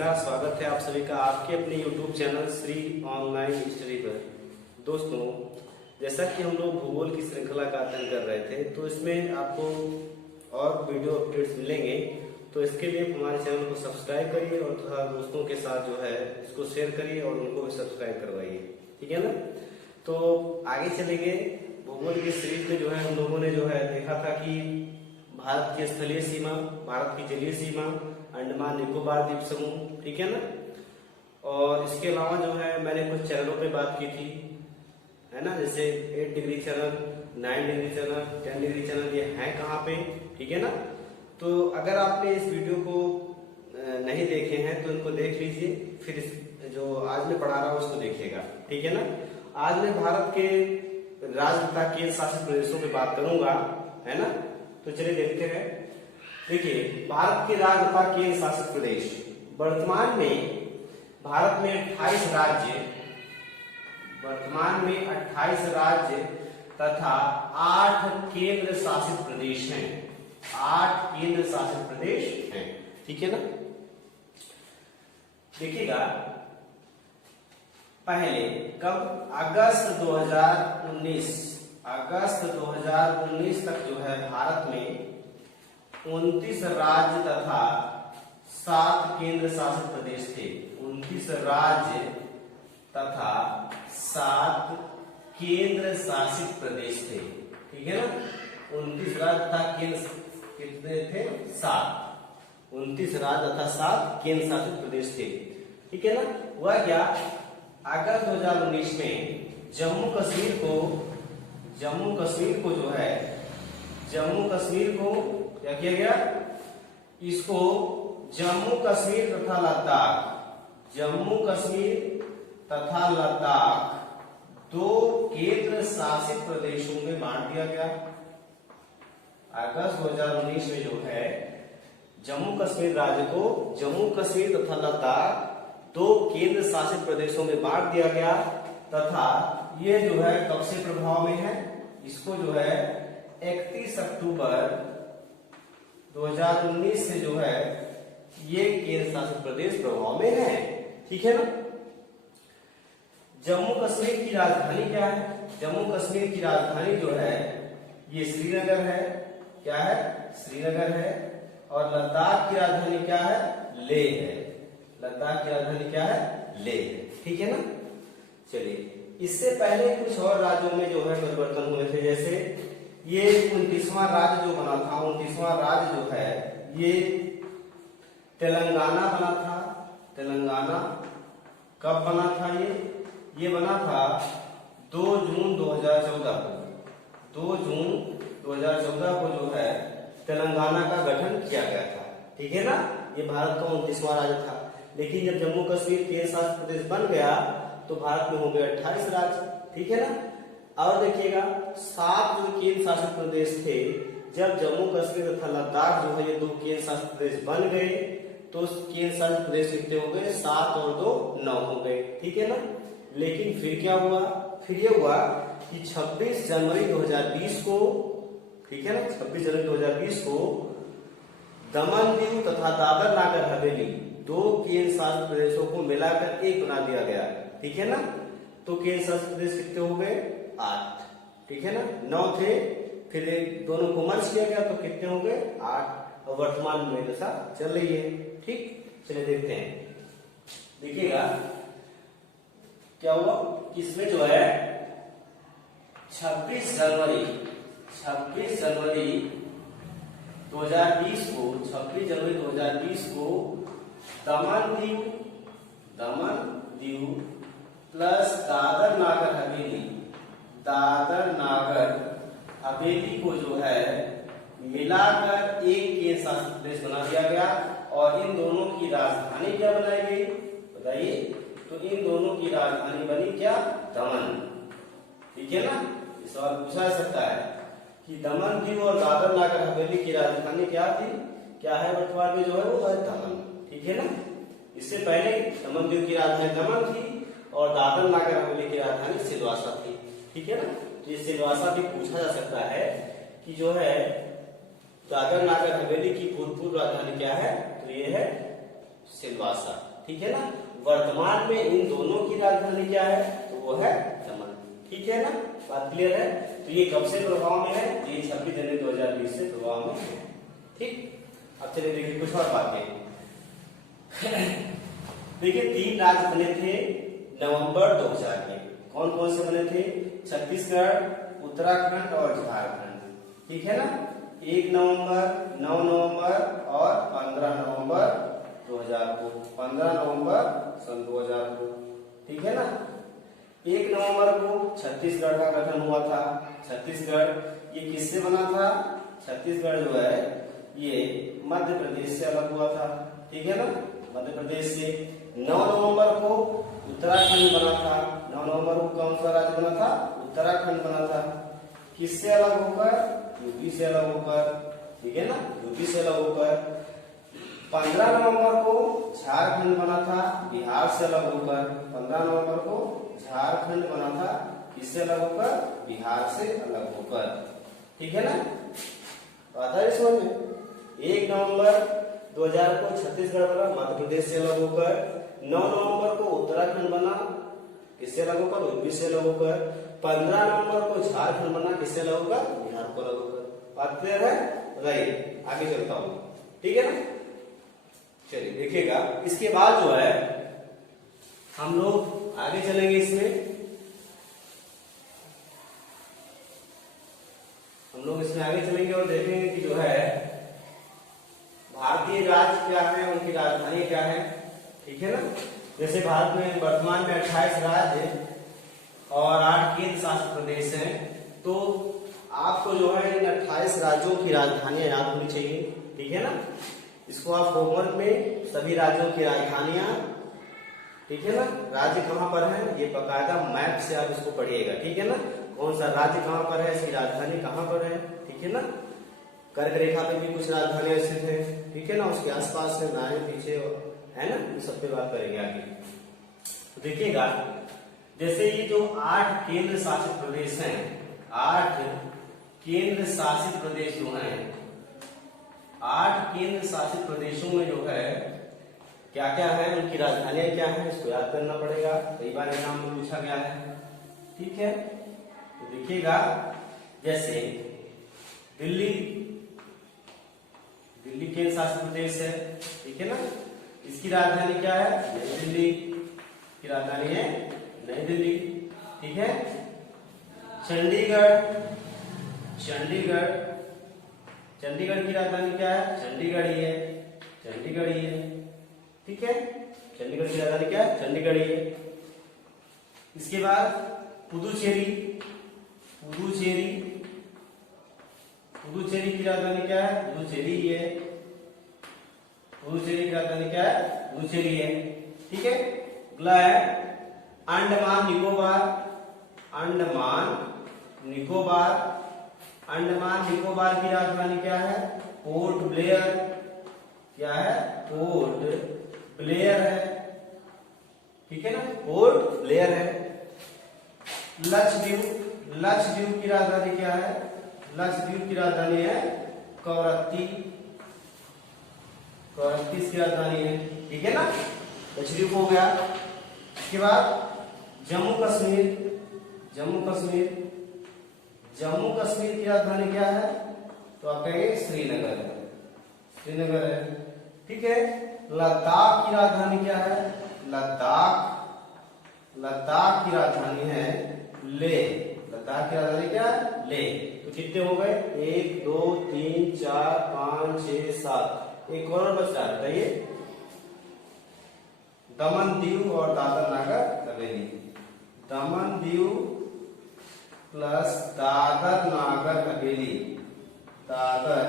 नमस्कार, स्वागत है आप सभी का आपके अपने YouTube channel Shri online history पर। दोस्तों, जैसा कि हम लोग भूगोल की श्रृंखला का अध्ययन कर रहे थे, तो इसमें आपको और वीडियो अपडेट्स मिलेंगे। तो इसके लिए हमारे चैनल को सब्सक्राइब करिए और तथा दोस्तों के साथ जो है इसको शेयर करिए और उनको भी सब्सक्राइब करवाइए, ठीक है ना। तो आगे चलेंगे। भूगोल की सीरीज में जो है हम लोगों ने जो है देखा था कि भारत की स्थलीय सीमा, भारत की जलीय सीमा, अंडमान निकोबार द्वीप समूह, ठीक है ना। और इसके अलावा जो है मैंने कुछ चैनलों पे बात की थी, है ना, जैसे 8 degree channel, 9 degree channel, 10 degree channel, ये है कहाँ पे, ठीक है ना। तो अगर आपने इस वीडियो को नहीं देखे हैं तो इनको देख लीजिए, फिर इस जो आज मैं पढ़ा रहा हूँ उसको देखिएगा, ठीक है ना। आज मैं भारत के राज्य तथा केंद्र शासित प्रदेशों पे बात करूंगा, है ना। तो चलिए देखते हैं। देखिए, भारत के राज्य तथा केंद्र शासित प्रदेश। वर्तमान में भारत में 28 राज्य, वर्तमान में 28 राज्य तथा 8 केंद्र शासित प्रदेश हैं। 8 केंद्र शासित प्रदेश हैं, ठीक है ना। देखिएगा, पहले कब, अगस्त 2019 तक जो है भारत में 29 राज्य तथा 7 केंद्र शासित प्रदेश थे। 29 राज्य तथा 7 केंद्र शासित प्रदेश थे, ठीक है ना। 29 राज्य तथा केंद्र कितने थे? 7। 29 राज्य तथा 7 केंद्र शासित प्रदेश थे, ठीक है ना। वह क्या, अगस्त 2019 में जम्मू कश्मीर को क्या किया गया, इसको जम्मू कश्मीर तथा लद्दाख 2 केंद्र शासित प्रदेशों में बांट दिया गया। अगस्त 2019 में जो है जम्मू कश्मीर राज्य को जम्मू कश्मीर तथा लद्दाख 2 केंद्र शासित प्रदेशों में बांट दिया गया, तथा ये जो है कब से प्रभाव में है, इसको जो है 31 अक्टूबर 2019 से जो है ये केंद्र शासित प्रदेश प्रभाव में है, ठीक है ना। जम्मू कश्मीर की राजधानी क्या है? जम्मू कश्मीर की राजधानी जो है ये श्रीनगर है। क्या है? श्रीनगर है। और लद्दाख की राजधानी क्या है? लेह है। लद्दाख की राजधानी क्या है? लेह है, ठीक है ना। चलिए, इससे पहले कुछ और राज्यों में जो है परिवर्तन हुए थे। जैसे ये 29वां राज्य जो बना था, 29वां राज्य जो है ये तेलंगाना बना था। तेलंगाना कब बना था? ये बना था 2 जून 2014 को। 2 जून 2014 को जो है तेलंगाना का गठन किया गया था, ठीक है ना। ये भारत का 29वां राज्य था। लेकिन जब जम्मू कश्मीर केंद्र शासित प्रदेश बन गया तो भारत में हो गए 28 राज्य, ठीक है ना। और देखिएगा, 7 जो केंद्र शासित प्रदेश थे, जब जम्मू कश्मीर तथा लद्दाख जो है ये 2 केंद्र शासित प्रदेश बन गए तो केंद्र शासित प्रदेश कितने हो गए? 7 और 2 9 हो गए, ठीक है ना। लेकिन फिर क्या हुआ? फिर ये हुआ कि 26 जनवरी 2020 को, ठीक है ना, 26 जनवरी 2020 को दमन दीव तथा दादर नागर हवेली 2 केंद्र शासित प्रदेशों को मिलाकर एक बना दिया गया, ठीक है ना। तो केंद्र शासित प्रदेश कितने हो गए? 8, ठीक है ना। 9 थे, फिर दोनों को मर्ज किया गया तो कितने हो गए? 8। और वर्तमान में दशा चल रही है, ठीक। चलिए देखते हैं। देखिएगा क्या हुआ, इसमें जो है 26 जनवरी 2020 को दमन दीव प्लस दादर नागर हवेली को जो है मिलाकर एक केंद्र शासित प्रदेश बना दिया गया। और इन दोनों की राजधानी क्या बनाई गई, बताइए। तो इन दोनों की राजधानी बनी क्या? दमन, ठीक है ना। इस सवाल पूछा जा सकता है कि दमन दीव और दादर नागर हवेली की राजधानी क्या थी? क्या है वर्तमान में जो है वो है दमन, ठीक है ना। इससे पहले दमन दीव की राजधानी दमन थी और दादर नागर हवेली की राजधानी सिलवासा थी, ठीक है ना। तो ये सिलवासा भी पूछा जा सकता है कि जो है दादर नागर हवेली की भूतपूर्व राजधानी क्या है? तो ये है सिलवासा। सिलवासा, ठीक है ना। वर्तमान में इन दोनों की राजधानी क्या है, तो वो है दमन, ठीक है ना, बात क्लियर है। तो ये कब से प्रभाव में है, ये 26 जनवरी 2020 से प्रभाव में है, ठीक। अब चलिए देखिए कुछ और बातें। देखिए 3 राज्य बने थे नवंबर 2000 में, कौन कौन से बने थे, छत्तीसगढ़, उत्तराखंड और झारखंड, ठीक है ना। 1 नवंबर, 9 नवंबर और 15 नवंबर 2000 को, 15 नवंबर सन 2000 को, ठीक है ना। 1 नवंबर को छत्तीसगढ़ का गठन हुआ था। छत्तीसगढ़ ये किससे बना था, छत्तीसगढ़ जो है ये मध्य प्रदेश से अलग हुआ था, ठीक है ना, मध्य प्रदेश से। 9 नवंबर को उत्तराखंड बना था। 9 नवंबर को कौन सा राज्य बना था, उत्तराखंड बना था, किससे अलग होकर, यूपी से अलग होकर, ठीक है ना, यूपी से अलग होकर। 15 नवंबर को झारखंड बना था, बिहार से अलग होकर। 15 नवंबर को झारखंड बना था, किससे अलग होकर, बिहार से अलग होकर, ठीक है ना, आता है समझ में। 1 नवंबर 2000 को छत्तीसगढ़ बना, मध्य प्रदेश से अलग होकर। 9 नवंबर को उत्तराखंड बना, किससे अलग होकर, यूपी से अलग होकर। 15 नवंबर को झारखंड बना, किससे अलग होकर, बिहार को अलग होकर। बात क्लियर है, राइट। आगे चलता हूं, ठीक है ना। चलिए देखिएगा, इसके बाद जो है हम लोग आगे चलेंगे, इसमें हम लोग इसमें आगे चलेंगे और देखेंगे कि जो है भारतीय राज्य क्या है, उनकी राजधानी क्या है, ठीक है ना। जैसे भारत में वर्तमान में 28 राज्य और 8 केंद्र शासित प्रदेश हैं, तो आपको जो है इन 28 राज्यों की राजधानियां याद होनी चाहिए, ठीक है ना। इसको आप होमवर्क में सभी राज्यों की राजधानियां, ठीक है ना, राज्य कहां पर है ये बकायदा मैप से आप इसको पढ़िएगा, ठीक है ना। कौन सा राज्य कहां पर है, इसकी राजधानी कहां पर है, ठीक है ना। कर्क रेखा पे भी कुछ राजधानियां स्थित है, ठीक है ना, उसके आसपास है, दाएं पीछे है ना, इन सब पे बात करेंगे आगे। तो देखिएगा, जैसे ये जो 8 केंद्र शासित प्रदेश हैं, 8 केंद्र शासित प्रदेश जो हैं, 8 केंद्र शासित प्रदेशों में जो है क्या क्या है, उनकी राजधानियां क्या है, इसको याद करना पड़ेगा, कई बार एग्जाम में पूछा गया है, ठीक है। तो देखिएगा, जैसे दिल्ली, दिल्ली केंद्र शासित प्रदेश है, ठीक है ना, इसकी राजधानी क्या है, नई दिल्ली की राजधानी है नई दिल्ली, ठीक है। चंडीगढ़, चंडीगढ़, चंडीगढ़ की राजधानी क्या है, चंडीगढ़ ही है, चंडीगढ़ ही है, ठीक है। चंडीगढ़ की राजधानी क्या है, चंडीगढ़ ही है। इसके बाद पुदुचेरी, पुदुचेरी, पुदुचेरी की राजधानी क्या है, पुदुचेरी ही है, पुदुचेरी की राजधानी क्या है, पुदुचेरी है, ठीक है। अगला है अंडमान निकोबार, अंडमान निकोबार, अंडमान निकोबार की राजधानी क्या है, पोर्ट ब्लेयर, क्या है, पोर्ट ब्लेयर है, ठीक है ना, पोर्ट ब्लेयर है। लक्षद्वीप, लक्षद्वीप की राजधानी क्या है, लक्षद्वीप की राजधानी है कवरत्ती, कवरत्ती इसकी राजधानी है, ठीक है ना, लक्षद्वीप हो गया। इसके बाद जम्मू कश्मीर, जम्मू कश्मीर, जम्मू कश्मीर की राजधानी क्या है, तो आप कहेंगे श्रीनगर है, श्रीनगर है, ठीक है। लद्दाख की राजधानी क्या है, लद्दाख, लद्दाख की राजधानी है लेह, लद्दाख की राजधानी क्या है, लेह। तो कितने हो गए, 1 2 3 4 5 6 7, एक और बच रहा है, बताइए। दमन दीव और दादर नागर हवेली, दमन दीव प्लस दादर नागर हवेली, दादर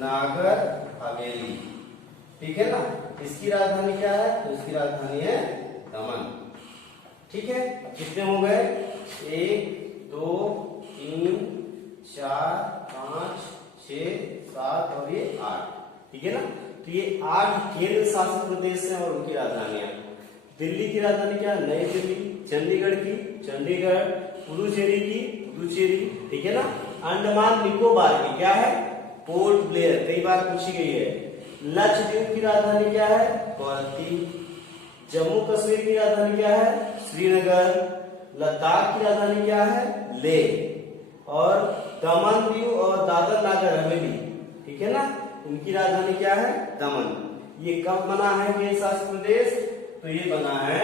नागर हवेली, ठीक है ना। इसकी राजधानी क्या है, तो इसकी राजधानी है दमन, ठीक है। कितने हो गए, 1 2 3 4 5 6 7 और ये 8, ठीक है ना। तो ये 8 केंद्र शासित प्रदेश हैं और उनकी राजधानियां। दिल्ली की राजधानी क्या है, नई दिल्ली। चंडीगढ़ की चंडीगढ़, पुदुचेरी की पुदुचेरी, ठीक है ना। अंडमान निकोबार की क्या है, पोर्ट ब्लेयर, कई बार पूछी गई है। लक्षद्वीप की राजधानी क्या है? गुवाहाटी। जम्मू कश्मीर की राजधानी क्या है? श्रीनगर। लद्दाख की राजधानी क्या है? लेह। और दमन दीव और दादर नगर हवेली, ठीक है ना, इनकी राजधानी क्या है? दमन। ये कब बना है केंद्र शासित प्रदेश? तो ये बना है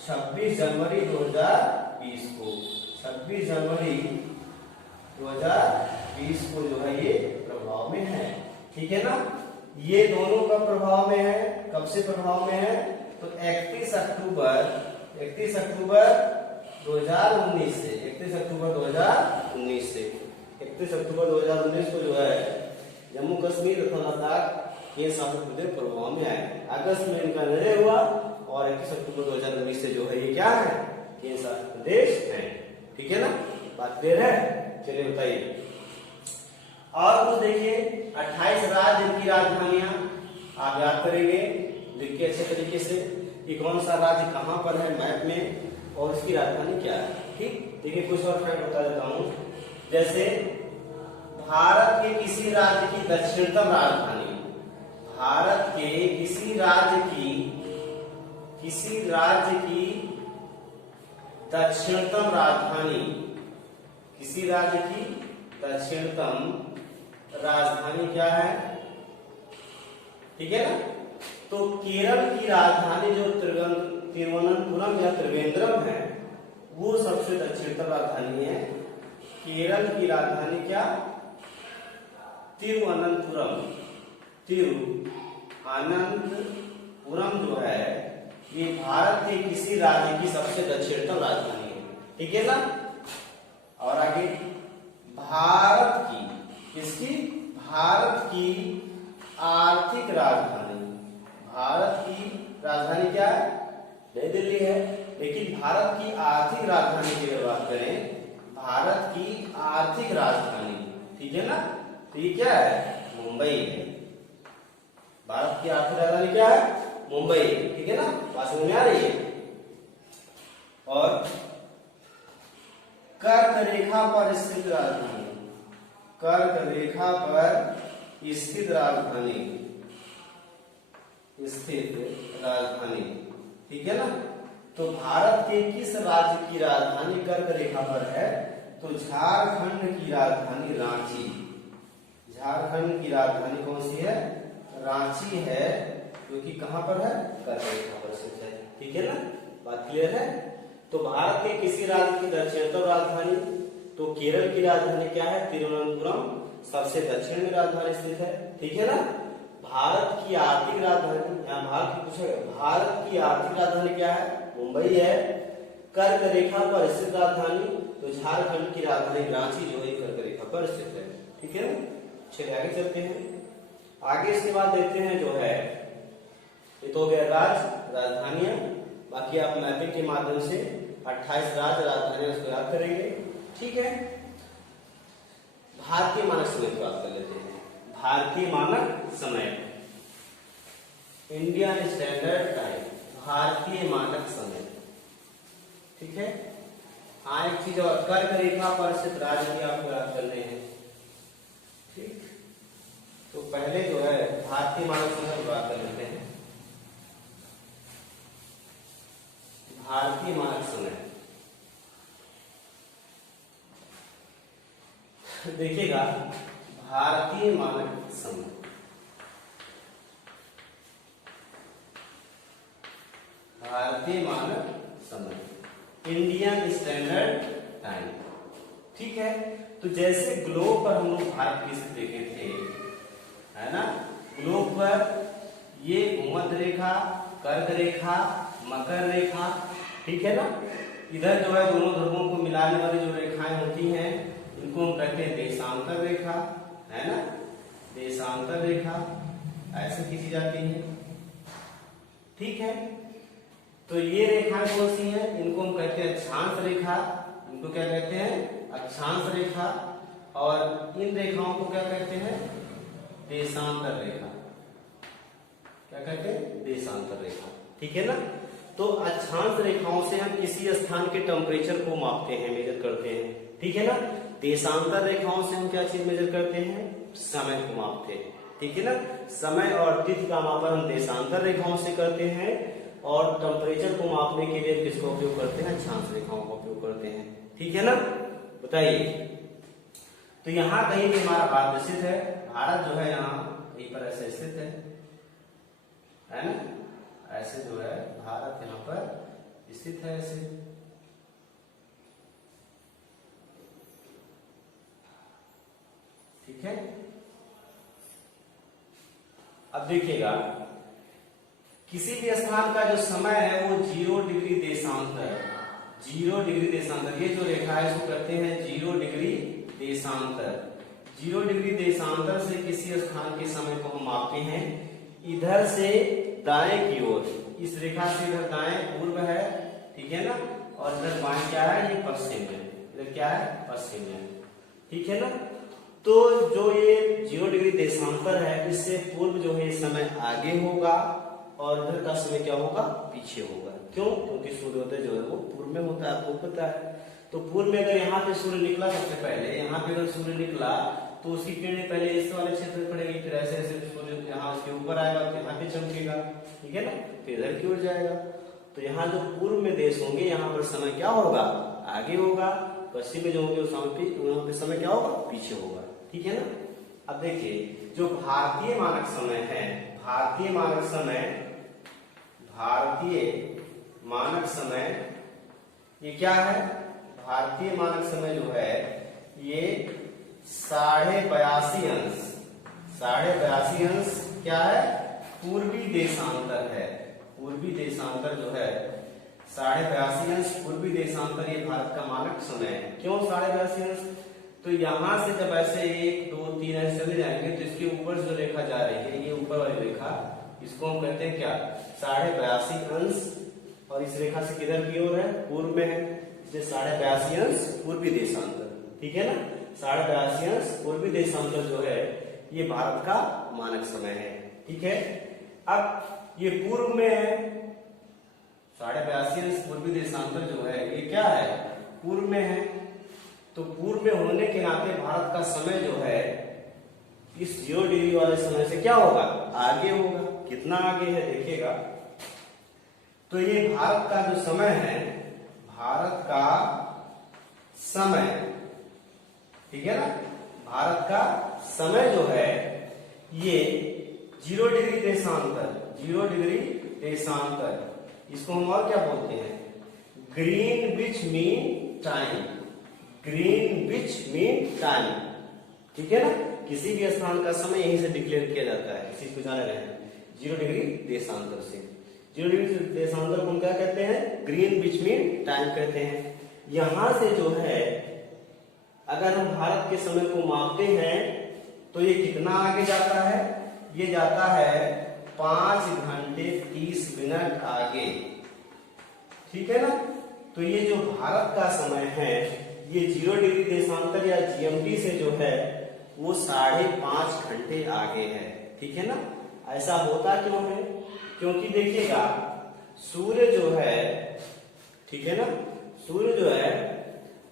26 जनवरी 2020 को। 26 जनवरी 2020 को जो है ये प्रभाव में है, ठीक है ना। ये दोनों का प्रभाव में है। कब से प्रभाव में है? तो 31 अक्टूबर 2019 से 31 अक्टूबर 2019 से 31 अक्टूबर 2019 को जो है जम्मू कश्मीर तथा लद्दाख केंद्र शासित प्रदेश प्रभाव में आए। अगस्त में इनका निर्णय हुआ और 31 अक्टूबर 2019 से जो है ये क्या है? केंद्र शासित प्रदेश है, ठीक है ना। बात क्लियर है? चलिए बताइए। और कुछ देखिए, 28 राज्य की राजधानियां आप याद करेंगे, देखिए अच्छे तरीके से कि कौन सा राज्य कहां पर है मैप में और इसकी राजधानी क्या है। ठीक, देखिए कुछ और फैक्ट बता देता हूं। जैसे भारत के किसी राज्य की दक्षिणतम राजधानी, भारत के किसी राज्य की दक्षिणतम राजधानी, किसी राज्य की दक्षिणतम राजधानी क्या है? ठीक है ना। तो केरल की राजधानी जो तिरुवनंतपुरम या त्रिवेंद्रम है, वो सबसे दक्षिणतम राजधानी है। केरल की राजधानी क्या? तिरुवनंतपुरम। तिरुवनंतपुरम जो है ये भारत के किसी राज्य की सबसे दक्षिणतम राजधानी है, ठीक है ना। और आगे भारत की, किसकी? भारत की आर्थिक राजधानी, भारत की राजधानी क्या है? नई दिल्ली है, लेकिन भारत की आर्थिक राजधानी की अगर बात करें, भारत की आर्थिक राजधानी, ठीक है ना, तो ये क्या है? मुंबई है। भारत की आर्थिक राजधानी क्या है? मुंबई, ठीक है ना। बात समझ में आ रही है? और कर्क रेखा पर स्थित राजधानी, कर्क रेखा पर स्थित राजधानी, ठीक है ना। तो भारत के किस राज्य की राजधानी कर्क रेखा पर है? तो झारखंड की राजधानी रांची। झारखंड की राजधानी कौन सी है? रांची है, जो कि कहां पर है? कर्क रेखा पर स्थित है, ठीक है ना। बात क्लियर है? तो भारत के किसी राज्य की दक्षिणतम राजधानी, तो केरल की राजधानी क्या है? तिरुवनंतपुरम, सबसे दक्षिण में राजधानी स्थित है, ठीक है ना। भारत की आर्थिक राजधानी, यहाँ भारत की आर्थिक राजधानी क्या है? मुंबई है। कर्क रेखा पर स्थित राजधानी, तो झारखंड की राजधानी रांची जो है कर्क रेखा पर स्थित है, ठीक है ना। चलिए आगे चलते हैं। आगे इसके बाद देखते हैं जो है, ये तो हो गया राज्य राजधानियां। बाकी आप मैपिंग के माध्यम से 28 राज्य राजधानियां उसको याद करेंगे, ठीक है। भारतीय मानक समय की बात कर लेते हैं। भारतीय मानक समय, इंडियन स्टैंडर्ड टाइम, भारतीय मानक समय, ठीक है। हाँ, एक चीज और, कर्क रेखा पर स्थित राज्य की आपको याद करने हैं, ठीक। तो पहले जो है भारतीय मानक समय की बात कर लेते हैं। भारतीय मानक समय देखिएगा, भारतीय मानक समय, भारतीय मानक समय, इंडियन स्टैंडर्ड टाइम, ठीक है। तो जैसे ग्लोब पर हम लोग भारत की स्थिति देखे थे, है ना। ग्लोब पर ये भूमध्य रेखा, कर्क रेखा, मकर रेखा, ठीक है ना। इधर जो है दोनों ध्रुवों को मिलाने वाली जो रेखाएं होती हैं, इनको हम कहते हैं देशांतर रेखा, है ना। देशांतर रेखा ऐसे खींची जाती है, ठीक है। तो ये रेखाएं कौन सी हैं? इनको हम कहते हैं अक्षांश रेखा। इनको क्या कहते हैं? अक्षांश रेखा। और इन रेखाओं को क्या कहते हैं? देशांतर रेखा। क्या कहते हैं? देशांतर रेखा, ठीक है ना। तो अक्षांश रेखाओं से हम किसी स्थान के टेम्परेचर को मापते हैं, मेजर करते हैं, ठीक है ना। देशांतर रेखाओं से हम क्या चीज मेजर करते हैं? समय को मापते हैं, ठीक है ना। समय और तिथि का मापन हम देशांतर रेखाओं से करते हैं और टेम्परेचर को मापने के लिए किसका उपयोग करते हैं, अक्षांश रेखाओं का उपयोग करते हैं, ठीक है ना। बताइए, तो यहाँ कहीं भी हमारा भारत स्थित है, भारत जो है यहाँ कहीं पर ऐसे स्थित है ना, ऐसे जो है भारत यहाँ पर स्थित है ऐसे, ठीक है। अब देखिएगा, किसी भी स्थान का जो समय है वो 0 डिग्री देशांतर, 0 डिग्री देशांतर, ये जो रेखा है इसको कहते हैं 0 डिग्री देशांतर। 0 डिग्री देशांतर से किसी स्थान के समय को हम मापते हैं। इधर से दाएं की ओर, इस रेखा से इधर दाएं पूर्व है, ठीक है ना, और इधर बाएं क्या है, ये पश्चिम है, इधर क्या है, पश्चिम है, ठीक है ना। तो जो ये 0 डिग्री देशांतर है, इससे पूर्व जो है समय आगे होगा और इधर का समय क्या होगा, पीछे होगा। क्यों? क्योंकि सूर्योदय जो है वो पूर्व में होता है, आपको पता है। तो पूर्व में अगर यहाँ पे सूर्य निकला सबसे पहले, यहाँ पे अगर सूर्य निकला तो उसकी किरणें पहले इस वाले क्षेत्र में पड़ेगी, फिर ऐसे ऐसे सूर्य यहाँ उसके ऊपर आएगा, यहाँ पे चमकेगा, ठीक है ना, फिर इधर की ओर जाएगा। तो यहाँ जो पूर्व में देश होंगे यहाँ पर समय क्या होगा, आगे होगा, पश्चिम में जो होंगे वहां पे समय क्या होगा, पीछे होगा, ठीक है ना। अब देखिए, जो भारतीय मानक समय है, भारतीय मानक समय, भारतीय मानक समय ये क्या है, भारतीय मानक समय जो है ये 82.5 अंश, 82.5 अंश क्या है, पूर्वी देशांतर है। पूर्वी देशांतर जो है 82.5 अंश पूर्वी देशांतर, ये भारत का मानक समय है। क्यों 82.5 अंश? तो यहां से जब ऐसे 1 2 3 ऐसे चले जाएंगे तो इसके ऊपर जो रेखा जा रही है, ये ऊपर वाली रेखा, इसको हम कहते हैं क्या, 82.5 अंश, और इस रेखा से किधर की ओर है, पूर्व में है, इसलिए 82.5 अंश पूर्वी देशांतर, ठीक है ना। 82.5 अंश पूर्वी देशांतर जो है ये भारत का मानक समय है, ठीक है। अब ये पूर्व में है, 82.5 अंश पूर्वी देशांतर जो है ये क्या है, पूर्व में है। तो पूर्व में होने के नाते भारत का समय जो है इस 0 डिग्री वाले समय से क्या होगा, आगे होगा। कितना आगे है देखिएगा, तो ये भारत का जो समय है, भारत का समय, ठीक है ना, भारत का समय जो है ये 0 डिग्री देशांतर, 0 डिग्री देशांतर, इसको हम और क्या बोलते हैं, Greenwich mean time, Greenwich mean time, ठीक है ना। किसी भी स्थान का समय यहीं से डिक्लेयर किया जाता है, इसी को जाने रहे हैं 0 डिग्री देशांतर से। 0 डिग्री देशांतर को हम क्या कहते हैं, ग्रीनविच मीन टाइम कहते हैं। यहां से जो है अगर हम भारत के समय को मापते हैं तो ये कितना आगे जाता है, ये जाता है 5 घंटे 30 मिनट आगे, ठीक है ना। तो ये जो भारत का समय है ये 0 डिग्री देशांतर या जीएमटी से जो है वो 5.5 घंटे आगे है, ठीक है ना। ऐसा होता क्यों है, क्योंकि देखिएगा सूर्य जो है, ठीक है ना, सूर्य जो है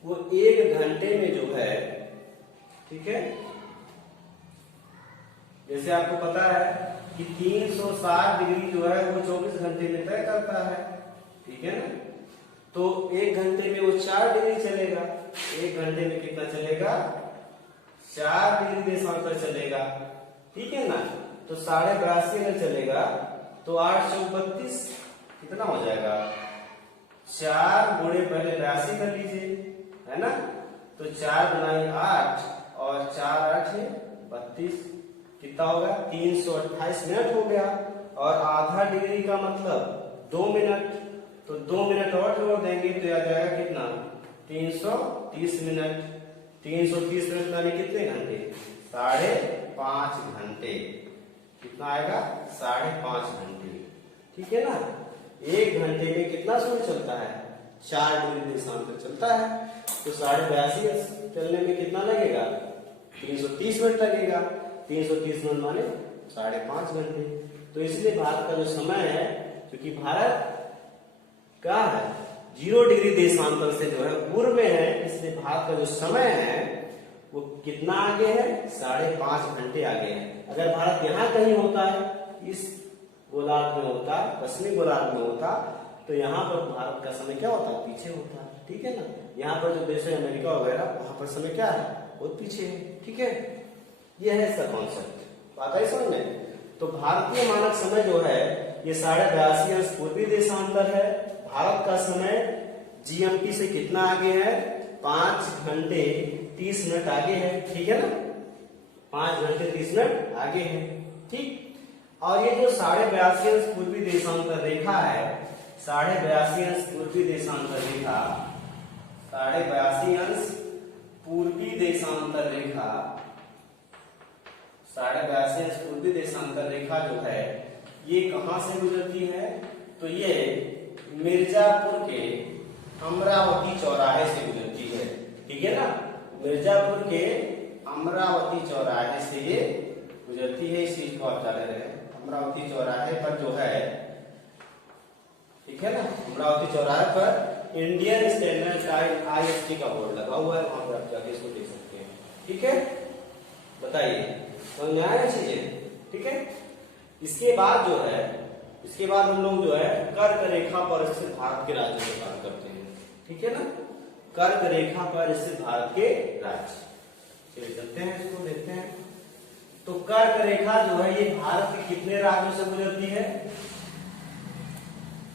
वो 1 घंटे में जो है, ठीक है, जैसे आपको पता है कि 360 डिग्री जो है वो 24 घंटे में तय करता है, ठीक है ना। तो 1 घंटे में वो 4 डिग्री चलेगा, 1 घंटे में कितना चलेगा, 4 डिग्री देशांतर चलेगा, ठीक है ना। तो 82.5 में चलेगा तो 8 × 32 कितना हो जाएगा, 4 गुणे पहले 82 कर लीजिए, है ना। तो 4 × 8 और 4 8 32, कितना होगा, 328 मिनट हो गया। और आधा डिग्री का मतलब 2 मिनट, तो 2 मिनट और जोड़ देंगे तो आ जाएगा कितना, 330 मिनट। 330 मिनट माने कितने घंटे, 5.5 घंटे, कितना आएगा, 5.5 घंटे, ठीक है ना। 1 घंटे में कितना सूर्य चलता है, 4 डिग्री देशांतर चलता है, तो 82.5 चलने में कितना लगेगा, 330 मिनट लगेगा। 330 मिनट माने 5.5 घंटे। तो इसलिए भारत का जो समय है, क्योंकि भारत क्या है, 0 डिग्री देशांतर से जो है पूर्व में है, इसलिए भारत का जो समय है वो कितना आगे है? 5.5 घंटे आगे है। अगर भारत यहाँ कहीं होता है, इस गोलार्ध में होता, पश्चिमी गोलार्ध में होता, तो यहाँ पर भारत का समय क्या होता? पीछे होता। ठीक है ना। यहाँ पर जो देश है अमेरिका वगैरह, वहां पर समय क्या है? बहुत पीछे है। ठीक है, ये है इसका कॉन्सेप्ट। बात आई समझ में? तो भारतीय मानक समय जो है ये 82.5 पूर्वी देशांतर है। भारत का समय जीएमटी से कितना आगे है? 5 घंटे 30 मिनट आगे है। ठीक है ना, 5 घंटे 30 मिनट आगे है। ठीक। और ये जो 82.5 पूर्वी देशांतर रेखा है, 82.5 पूर्वी देशांतर रेखा, 82.5 पूर्वी देशांतर रेखा, 82.5 पूर्वी देशांतर रेखा जो है ये कहां से गुजरती है? तो ये मिर्जापुर के अमरावती चौराहे से गुजरती है। ठीक है ना, मिर्जापुर के अमरावती चौराहे से ये गुजरती है। इस चीज को आप जाने रहे, अमरावती चौराहे पर जो है, ठीक है ना, अमरावती चौराहे पर इंडियन स्टैंडर्ड टाइम IST का बोर्ड लगा हुआ है, वहां पर आप जाके इसको देख सकते हैं। ठीक है, बताइए समझ में आया चीजें? ठीक है। इसके बाद जो है, इसके बाद हम लोग जो है कर्क रेखा पर स्थित भारत के राज्य की बात करते हैं। ठीक है ना, कर्क रेखा पर स्थित भारत के राज्य, चलिए चलते हैं, इसको देखते हैं। तो कर्क रेखा जो है ये भारत के कितने राज्यों से गुजरती है?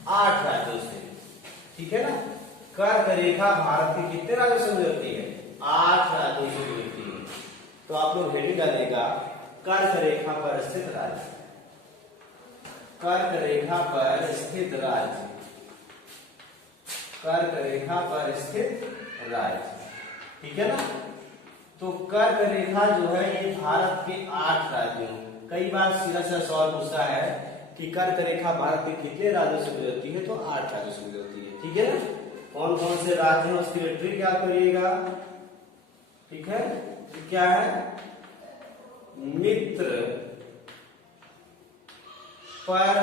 8 राज्यों से। ठीक है ना, कर्क रेखा भारत के कितने राज्यों से गुजरती है? 8 राज्यों से गुजरती है। तो आप लोग हेडिंग डालेगा कर्क रेखा पर स्थित राज्य, कर्क रेखा पर स्थित राज्य, कर्क रेखा पर स्थित राज्य। ठीक है ना। तो कर्क रेखा जो है ये भारत के 8 राज्यों, कई बार सीधा सा सवाल पूछता है कि कर्क रेखा भारत के कितने राज्यों से गुजरती है? तो 8 राज्यों से गुजरती है। ठीक है ना। कौन कौन से राज्य हैं उसकी ट्रिक याद करिएगा। ठीक है, तो क्या है? मित्र पर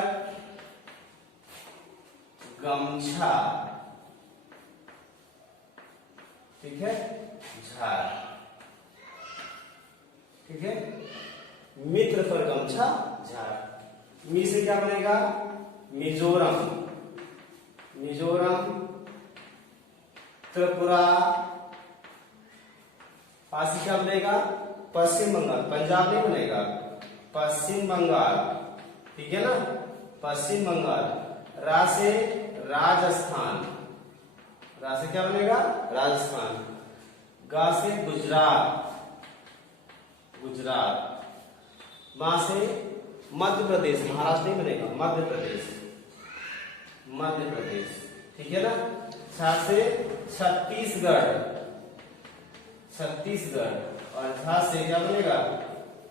गमछा, ठीक है, झार। ठीक है, मित्र पर गमछा झार। मी से क्या बनेगा? मिजोरम, मिजोरम, त्रिपुरा, पासी क्या बनेगा? पश्चिम बंगाल, पंजाब नहीं बनेगा, पश्चिम बंगाल। ठीक है ना, पश्चिम बंगाल। रा से राजस्थान, रा से क्या बनेगा? राजस्थान। गा से गुजरात, गुजरात। मा से मध्य प्रदेश, महाराष्ट्र नहीं बनेगा, मध्य प्रदेश, मध्य प्रदेश। ठीक है ना। छा से छत्तीसगढ़, छत्तीसगढ़। और झा से क्या बनेगा?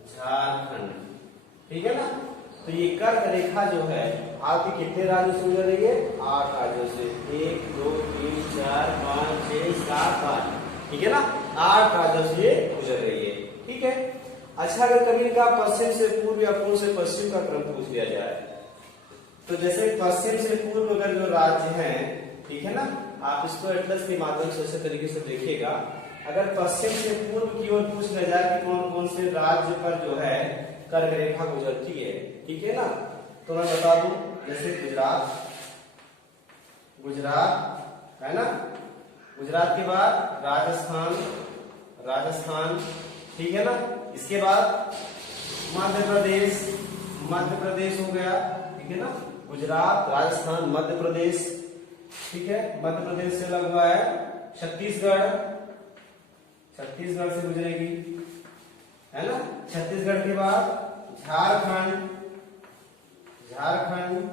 झारखंड। ठीक है ना। तो ये कर्क रेखा जो है आपके कितने राज्यों से गुजर रही है? 8 राज्यों से। 1 2 3 4 5 6 7 8। ठीक है ना, 8 राज्यों से ये गुजर रही है। ठीक है। अच्छा, अगर कभी का पश्चिम से पूर्व या पूर्व से पश्चिम का क्रम पूछ लिया जाए, तो जैसे पश्चिम से पूर्व अगर जो राज्य है, ठीक है ना, आप इसको एटलस के माध्यम से अच्छे तरीके से देखिएगा। अगर पश्चिम से पूर्व की ओर पूछ लिया जाए कि कौन कौन से राज्य पर जो है कर्क रेखा गुजरती है, ठीक है ना, तो मैं बता दूं, जैसे गुजरात, गुजरात है ना, गुजरात के बाद राजस्थान, राजस्थान। ठीक है ना। इसके बाद मध्य प्रदेश, मध्य प्रदेश हो गया। ठीक है ना, गुजरात, राजस्थान, मध्य प्रदेश। ठीक है, मध्य प्रदेश से लगा हुआ है छत्तीसगढ़, छत्तीसगढ़ से गुजरेगी, है ना। छत्तीसगढ़ के बाद झारखंड, झारखंड।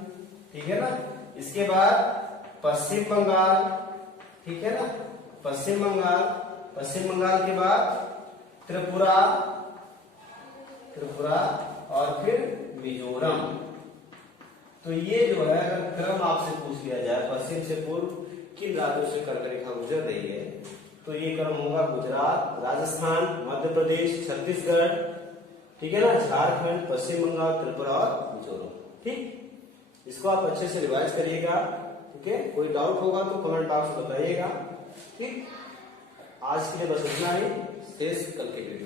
ठीक है ना। इसके बाद पश्चिम बंगाल, ठीक है ना, पश्चिम बंगाल। पश्चिम बंगाल के बाद त्रिपुरा, त्रिपुरा, और फिर मिजोरम। तो ये जो है अगर क्रम आपसे पूछ लिया जाए पश्चिम से पूर्व किन राज्यों से कर्क रेखा गुजर रही है, तो ये क्रम होगा गुजरात, राजस्थान, मध्य प्रदेश, छत्तीसगढ़, ठीक है ना, झारखंड, पश्चिम बंगाल, त्रिपुरा और मिजोरम। ठीक, इसको आप अच्छे से रिवाइज करिएगा। ठीक है, कोई डाउट होगा तो कमेंट बॉक्स में बताइएगा। ठीक, आज के लिए बस इतना ही। शेष कल के वीडियो